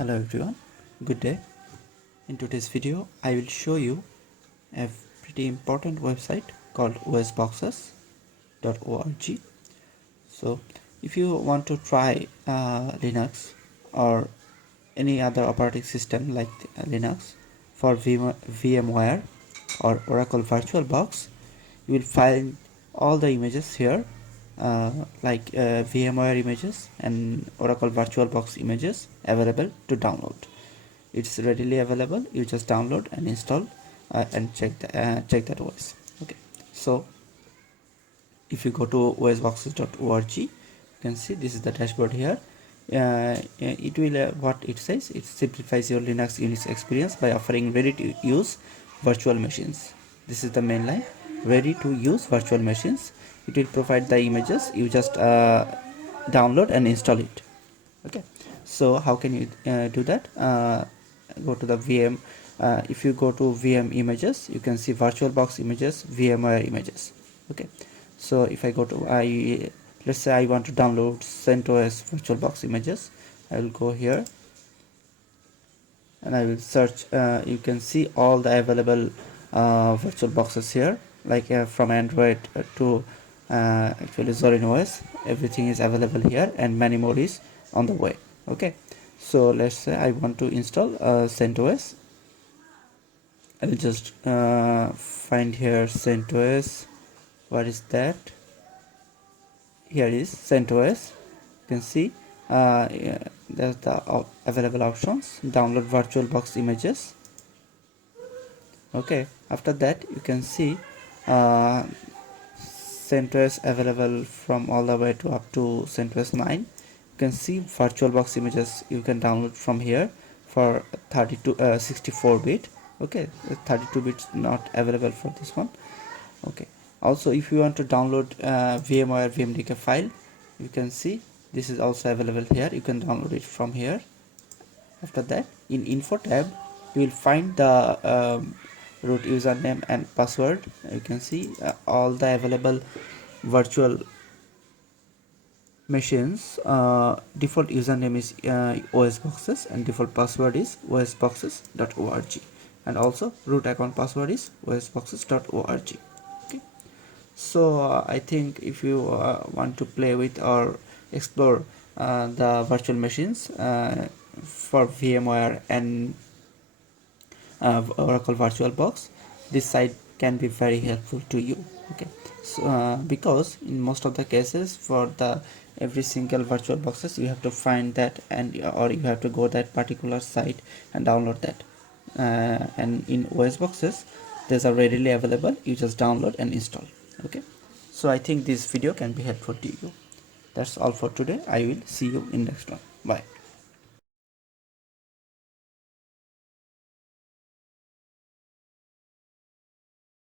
Hello everyone, good day. In today's video I will show you a pretty important website called osboxes.org. So if you want to try Linux or any other operating system like Linux for VMware or Oracle VirtualBox, you will find all the images here, VMware images and Oracle VirtualBox images available to download. It's readily available. You just download and install and check that OS. Okay, so if you go to osboxes.org, you can see this is the dashboard here. It will what it says, it simplifies your Linux Unix experience by offering ready to use virtual machines. This is the main line, ready to use virtual machines. It will provide the images, you just download and install it. Okay, so how can you do that? Go to the VM. If you go to VM images, you can see VirtualBox images, VMware images. Okay, so if I go to let's say I want to download CentOS VirtualBox images, I will go here and I will search. You can see all the available virtual boxes here, like from Android to actually Zorin OS. Everything is available here and many more is on the way. Okay, so let's say I want to install CentOS. I'll just find here CentOS. What is that? Here is CentOS. You can see yeah, there's the available options. Download VirtualBox images. Okay, after that you can see CentOS available from all the way to up to CentOS 9. You can see VirtualBox images you can download from here for 64 bit. Okay, 32 bits not available for this one. Okay, also if you want to download VMware VMDK file, you can see this is also available here. You can download it from here. After that, in info tab you will find the root username and password. You can see all the available virtual machines. Default username is osboxes and default password is osboxes.org, and also root account password is osboxes.org. Okay, so I think if you want to play with or explore the virtual machines for VMware and Oracle VirtualBox, this site can be very helpful to you. Okay, so because in most of the cases for the every single virtual boxes you have to find that, and or you have to go that particular site and download that, and in OS boxes these are readily available. You just download and install. Okay, so I think this video can be helpful to you. That's all for today. I will see you in next one. Bye.